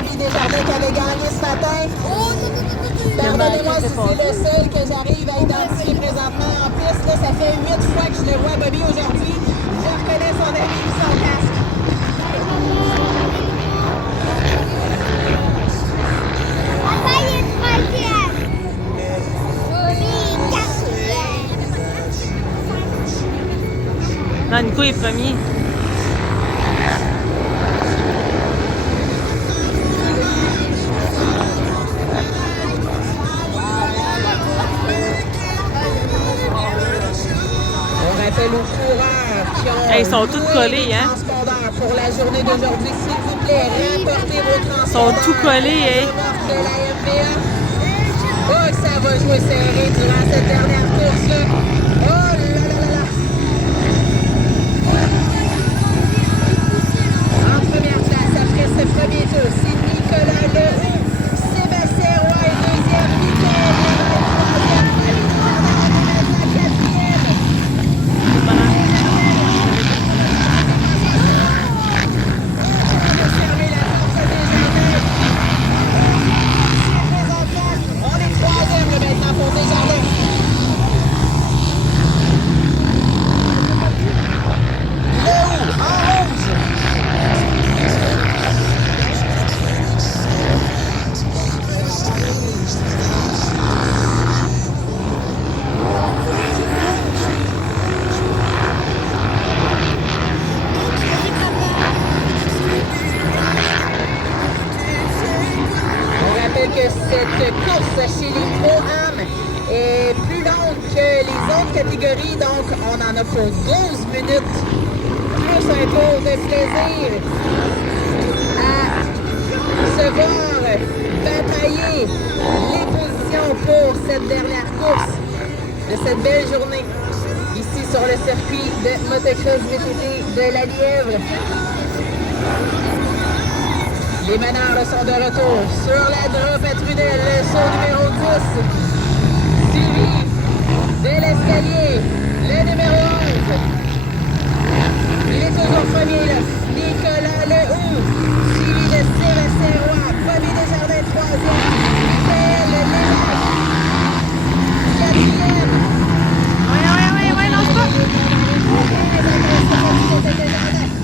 Bobby Desjardins qui avait gagné ce matin. Pardonnez-moi si c'est le seul que j'arrive à identifier présentement en piste. Là, ça fait 8 fois que je le vois, Bobby, aujourd'hui. Je reconnais son ami et son casque. Papa, il est troisième. Bobby, quatrième. Non, Nico est premier. On rappelle aux coureurs qui ont Hey, ils sont tous loué collés, des hein? transpondeurs pour la journée d'aujourd'hui. S'il vous plaît, rapportez vos transpondeurs. Ils sont tous collés, hein? De la MPA. Oh, que ça va jouer serré durant cette dernière course-là. Oh là là là là. En première place, après ce premier tour, c'est Nicolas Leroux. Sébastien Roy est deuxième. Michael Leroux est troisième. Marie Desjardins est quatrième. On est troisième maintenant pour Desjardins. Leroux en rouge. On rappelle que cette course chez les Pro-Am est plus longue que les autres catégories, donc on en a pour 12 minutes. Plus un tour de plaisir à se voir batailler les positions pour cette dernière course de cette belle journée ici sur le circuit de motocross VTT de la Lièvre. Les meneurs sont de retour sur la drop à Trudel, le saut numéro 10. Suivi de l'escalier, le numéro 11. Il est toujours premier, là. Nicolas Leroux, suivi de Sébastien Roy, Bobby Desjardins, troisième. Michael Lévesque, quatrième. Ouais, lance pas!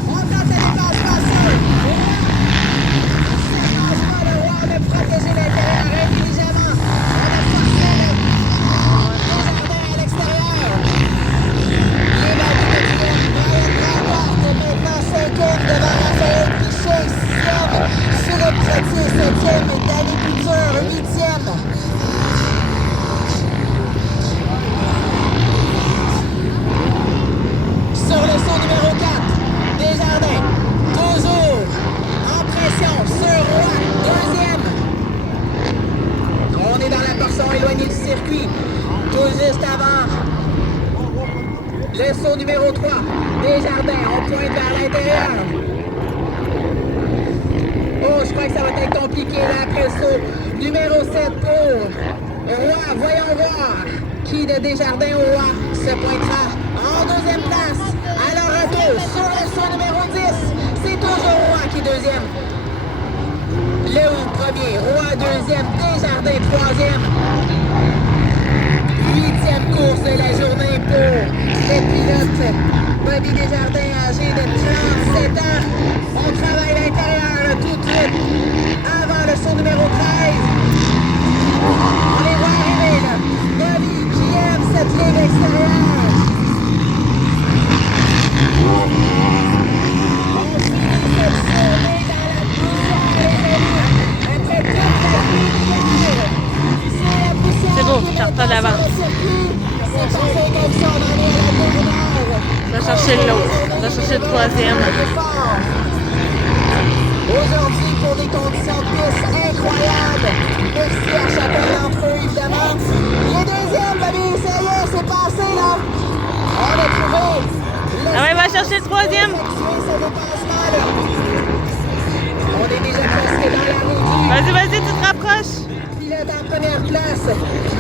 On tente la dépassement. Le roi de protéger l'intérieur intelligemment. On a forcé le Desjardins à l'extérieur. Il est battu de Brian Brambart est maintenant cinquième devant Raphaël Pichet, sixième. Philippe Trottier, septième. Et Danny Couture, huitième. Sur le saut numéro 4, Desjardins, toujours en pression sur Roy, deuxième. On est dans la portion éloignée du circuit, tout juste avant le saut numéro 3, Desjardins, on pointe vers l'intérieur. Oh, je crois que ça va être compliqué là après le saut numéro 7 pour Roy. Voyons voir qui de Desjardins au Roy se pointera en deuxième place. À leur retour sur le saut numéro 10, c'est toujours Roy qui est deuxième. Leroux premier, Roy deuxième, Desjardins troisième. Huitième course de la journée pour les pilotes. Bobby Desjardins, âgé de 37 ans. On travaille à l'intérieur là, tout de suite avant le saut numéro 13. On les voit arriver là. Bobby qui aime cette ligne extérieure. On finit cette journée dans la poussière, les amis. Après toute la pluie d'hier, c'est la poussière. C'est beau, je repars d'avance. C'est parfait comme ça, on en est à la dernière. Je vais chercher l'autre. Je vais chercher le troisième. Aujourd'hui, pour des conditions de piste incroyables. Merci à chacun d'entre eux, évidemment. Les deuxièmes, Bobby, ça y est, c'est passé, là. On a trouvé. Ah ouais, va chercher le troisième. Ce dépassement, là. On est déjà presque dans la roue. Vas-y, tu te rapproches. Pilote en première place,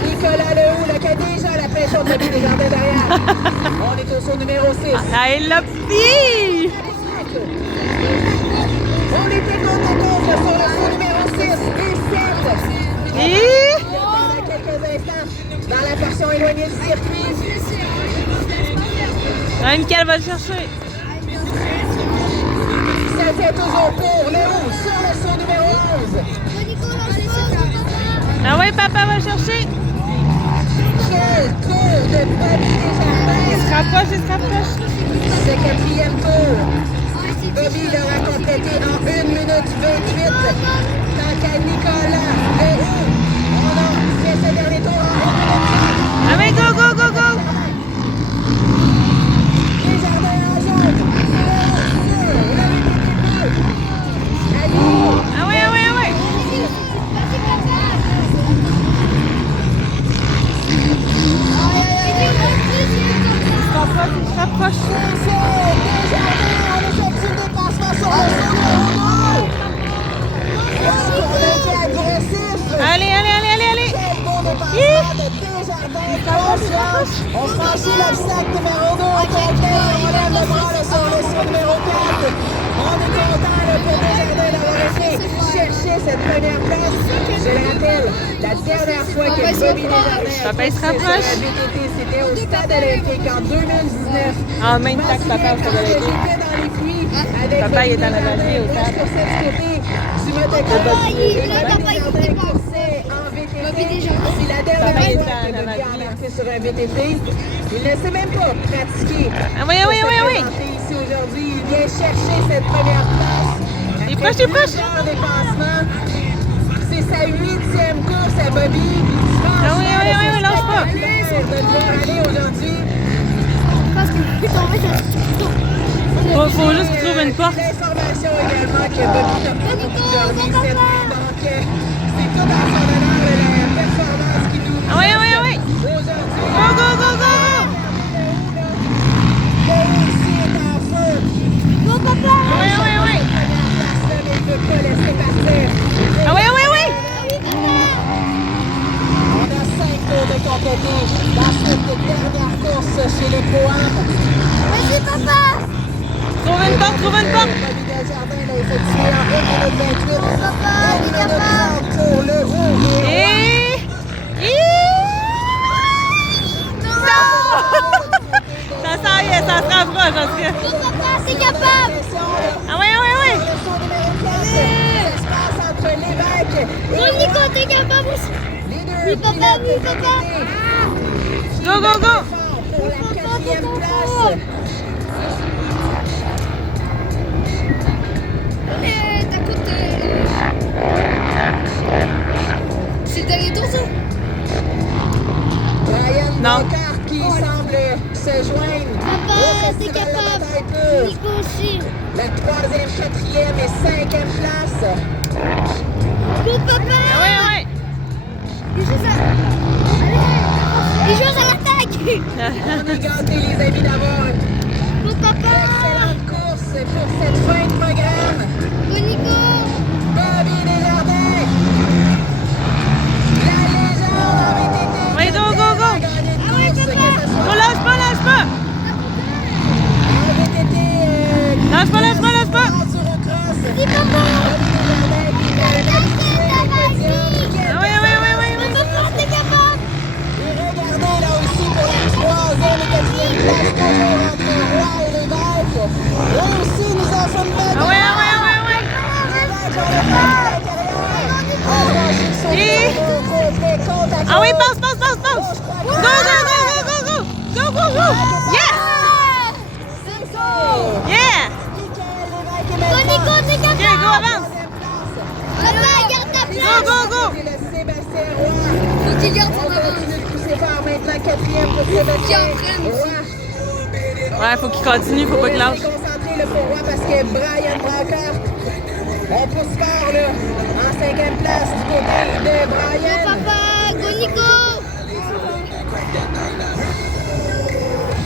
Nicolas Leroux, là, qui a déjà la pression de Bobby Desjardins derrière. On est au saut numéro 6. Ah, il l'a pris! On était contre la course sur le saut numéro Ouais, Mickaël va le chercher. C'était toujours pour le 11 sur le saut numéro 11. Ah ouais, papa va le chercher. Quel tour de Bobby Il Desjardins. se rapproche, il se rapproche. Ce quatrième tour. Bobby l'aura complété en 1 minute 28. Tant qu'à Nicolas Lehoux, on a fait ce dernier tour en 1 minute. Ah ouais, go, go, go, go. Desjardins en jaune. Ah ouais, ah ouais, ah ouais. Il se rapproche, il se rapproche. Allez, allez, allez, allez, allez. On franchit l'obstacle numéro 2 au complet. On lève le bras sur le saut numéro 4. On est content pour Desjardins d'avoir été chercher cette première place. Je le rappelle, la dernière fois que Bobby Desjardins Papa, il se rapproche. VTT, c'était au Stade olympique en 2019. En même temps que papa au Stade olympique. J'étais dans les pluies avec Papa, il est dans la Bobby vallée, au Desjardins. stade. Sur cette côté du motocross. Papa, il- Et là, Bobby papa, il Desjardins prépare. coursait en VTT. Bobby Desjardins. C'est la dernière Papa, il fois était que en Bobby a avant. embarqué sur un VTT. Il ne sait même pas pratiquer. Ah oui, ah oui, ah oui, ah oui. Ici aujourd'hui, il vient chercher cette première place. Il est proche, il est proche. Plusieurs dépassements. C'est sa 8e course à Bobby. Ah oui, ah oui, ah oui, lâche pas. De le voir aller aujourd'hui. Faut juste qu'il trouve une porte. L'information également que Bobby n'a pas beaucoup dormi cette nuit. Donc, c'est tout à son honneur la performance qui nous Ah oui, ah oui, ah oui. aujourd'hui. Go, go, go, go, go. Lehoux aussi est en feu. Ah oui, ah oui, ah oui. Personne ne veut pas laisser partir. Ah oui, ah oui, ah oui. On a 5 tours de compléter dans cette dernière course chez les Pro-Am. Trouve une porte, trouve une porte. Bobby Desjardins l'a effectué en 1 minute 28. 1 minute 30 pour Lehoux. Et... Ça s'en y est, ça se rapproche parce que... Ah oui, ah oui, ah oui. Le saut numéro 4, ça se passe entre l'évêque et les deux Oui, papa, pilotes oui, de papa. VTT. Go, go, go. Pour la 4e place. C'est le dernier tour, ça? Brian Non. Bocard qui semble se joindre Papa, au t'es Festival de la capable. bataille pour Nico aussi. la 3e, 4e et 5e place. Mon papa! Ah oui, ah oui. Il joue à l'attaque! On est gâtés les amis d'avoir Mon papa! excellente course pour cette fin de programme. Bon Nico! Bobby Desjardins, la légende en VTT. Oui, go, go, go. A gagné une course, que ce soit Oh, lâche pas, lâche pas. en VTT, Lâche pas, lâche pas, lâche pas. endurocross. Dis papa! Bobby Desjardins qui a le podium. Ah oui, ah oui, oui, oui, oui. Mon papa, t'es capable! Et regardez là aussi pour la 3e et 4e place, toujours entre Roy et l'évêque. Eux aussi nous en sommes belle. Ah oui, ah oui, ah oui, ah oui. Ah oui, passe, passe, passe, passe. Go, go, go, go, go, go. Go, go, go. Yes. Yeah. Bon Nico, t'es Ok, capable! go, avance. Papa, garde ta Go, place! go, go. C'est le Sébastien Roy. Faut que tu gardes On ton avance. continue de pousser fort maintenant, 4e pour Sébastien Roy. Ouais, faut qu'il continue, faut pas qu'il lâche. On est concentré là, pour Roy parce que Brian Brancard, on pousse fort là, en 5e place du côté de Bon Brian. papa, go Nico!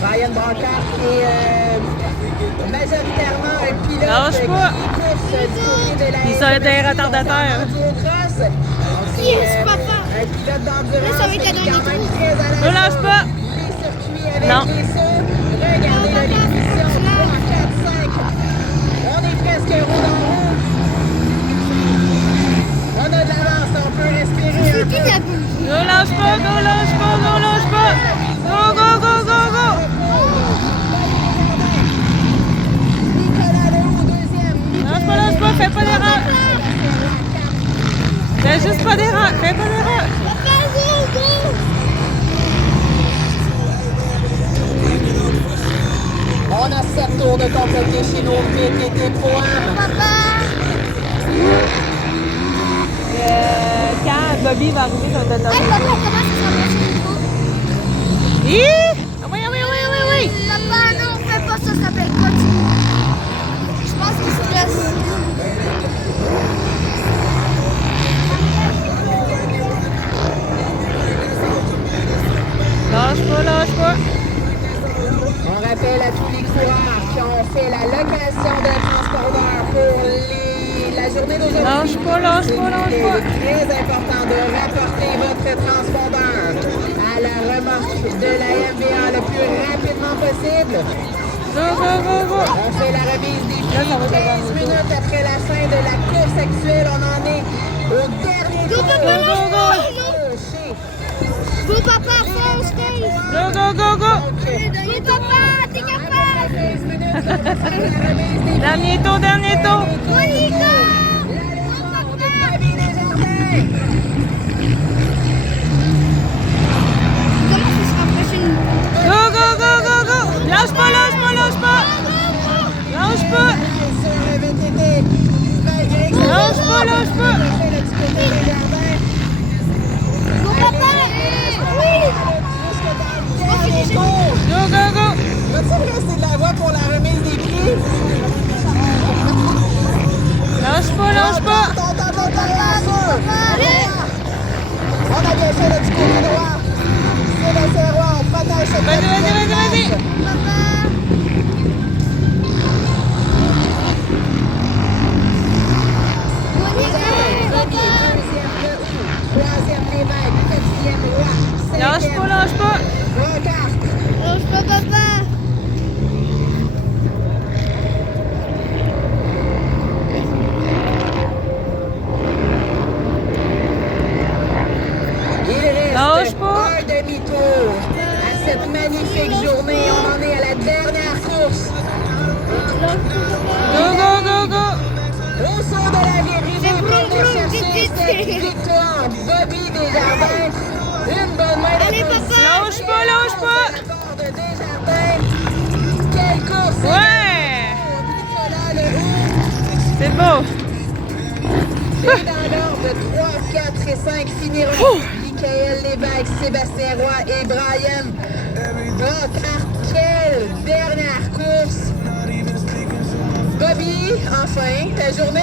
Brian Brancard qui est majoritairement un pilote Lâche qui pas. course du côté de la Il serait des retardataires. endurocross. Donc, c'est, Yes, papa. un pilote d'endurance Là, ça va être qui est la quand dernière même tour. très à l'aise Ne lâche pas. les circuits avec Non. les sauts. Regardez la définition 3, 4, 5. On est presque roue dans roue. On a de l'avance, on peut respirer un C'est qui peu. la boule? Go, lâche pas, go, lâche pas, go, lâche pas. Go, go, go, go, go. pas, fais pas d'erreur. Fais juste pas d'erreur, fais pas d'erreur. Papa, go, go. On a 7 tours de compléter chez nos VTT Pro-Am. Papa. Quand Bobby va arriver, on te donne. Hey, papa, comment ça sera passé? Oui! Oui, oui, oui, oui, oui. Papa, non, fais pas ça, ça s'appelle continue. Je pense qu'il stresse. Lâche pas, lâche pas. On rappelle à tous les coureurs qui ont fait la location de transpondeur pour la journée d'aujourd'hui. Lâche pas, lâche pas, lâche pas. C'est très important de rapporter votre transpondeur à la remorque de la MVA le plus rapidement possible. Go, go, go, go. On fait la remise des Là, prix ça va être 15 minutes après la fin de la course actuelle. On en est au dernier Go, tour. papa, Go, go, go. Chez Go, papa, fonce, fonce. Go, go, go, go. Go, papa, t'es capable. 15 minutes pour faire la remise des Dernier tour, dernier tour. Monica. Comment ça sera prochaine? Go, go, go, go, go. Lâche pas, lâche pas, lâche pas. Lâche pas. Lâche pas, lâche pas. Go, papa. Oui. Go, go, go. Vas-tu me rester de la voie pour la remise des prix? Lâche pas, lâche pas. On a bien fait le du côté droit. C'est le serroir, on protège cette Vas-y, vas-y, vas-y, vas-y. Papa. Troisième l'évêque, quatrième roi, Lâche pas, lâche pas. regarde. Lâche pas, papa. Il reste Lâche pas. un demi-tour à cette magnifique journée. On en est à la dernière course. Go, go, go, go. Au son de la vérité pour aller chercher cette victoire. Bobby Desjardins, une bonne main de Allez, position. papa. Lâche pas, lâche pas. Bord de Desjardins. Quelle course! Ouais. Nicolas Leroux. C'est beau. Et dans l'ordre de 3, 4 et 5 finiront Michael Lévesque, Sébastien Roy et Brian Brocard. Quelle dernière course! Bobby, enfin, ta journée